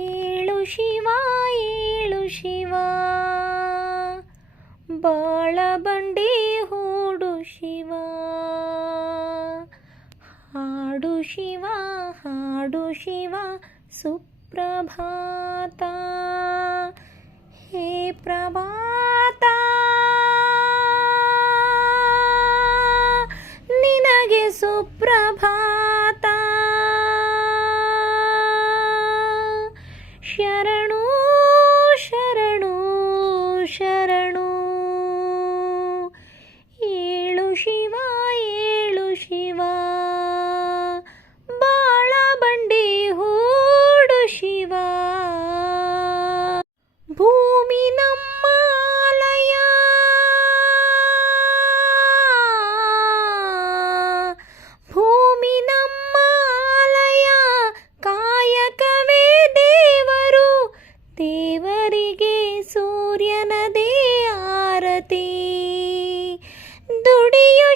ಏಳು ಶಿವ ಏಳು ಶಿವ. ಬಾಳ ಬಂಡಿ ಹೂಡು ಶಿವ. ಹಾಡು ಶಿವ ಹಾಡು ಶಿವ, ಸುಪ್ರಭಾತ. ಹೇ ಪ್ರಭಾತ, ನಿನಗೆ ಸುಪ್ರ ಶರಣು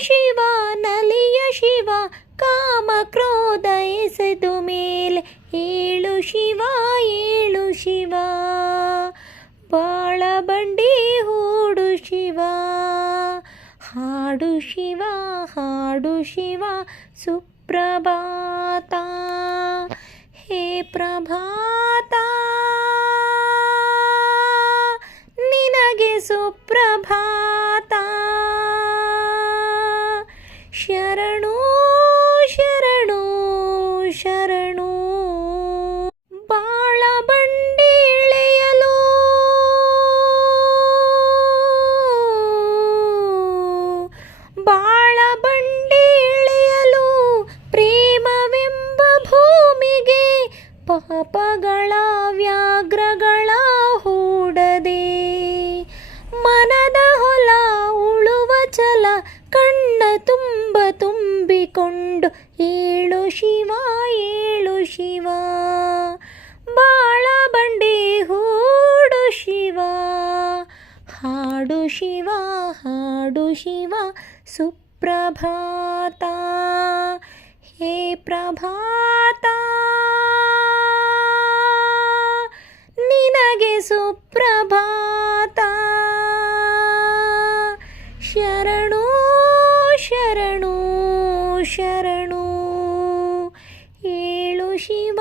ಶಿವ, ನಲಿಯ ಶಿವ, ಕಾಮ ಕ್ರೋಧ ಎಸೆದು ಮೇಲೆ ಏಳು ಶಿವ ಏಳು ಶಿವ. ಬಾಳ ಬಂಡಿ ಹೂಡು ಶಿವ, ಹಾಡು ಶಿವ ಹಾಡು ಶಿವ, ಸುಪ್ರಭಾತ. ಹೇ ಪ್ರಭಾತ, ನಿನಗೆ ಸುಪ್ರಭಾತ ಶರಣು ಶರಣು ಶರಣು. ಬಾಳ ಬಂಡಿ ಇಳೆಯಲು ಬಾಳ ಬಂಡಿ ಪ್ರೇಮವೆಂಬ ಭೂಮಿಗೆ ಪಾಪಗಳ ತುಂಬಿಕೊಂಡು ಏಳು ಶಿವ ಏಳು ಶಿವ, ಬಾಳ ಬಂಡೆ ಹೂಡು ಶಿವ, ಹಾಡು ಶಿವ ಹಾಡು ಶಿವ, ಸುಪ್ರಭಾತ, ಹೇ ಪ್ರಭಾತ ಶರಣು ಏಳು ಶಿವ